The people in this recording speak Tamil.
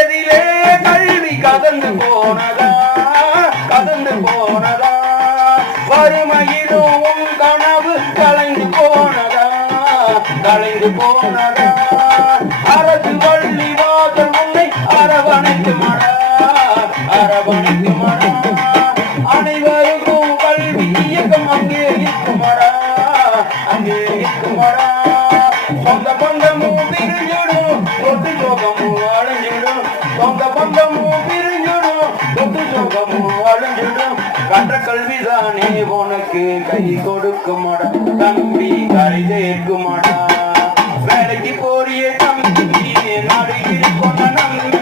எதிலே கல்வி கதந்து போனதா கதந்து போனதா வறுமையிலும் உன் கனவு கலைந்து போனதா கலைந்து போனதா அரசு வள்ளி வாசல் உன்னை அரவணைத்து மடா அரவணைத்து மடா அனைவருக்கும் கல்வி இயக்கம் அங்கே இருக்குமடா அங்கே இருக்குமடா சொந்த பந்தமும் பிரிஞ்சிடும் சொத்து சோகமும் அழிஞ்சிடும் சொந்த பந்தமும் பிரிஞ்சிடும் சொத்து சோகமும் அழிஞ்சிடும் கற்ற கல்விதானே உனக்கு கை கொடுக்குமாடா தம்பி கரை சேர்க்குமாடா வேலைக்கு போறிய தம்பி நாடு கொண்ட நம்பி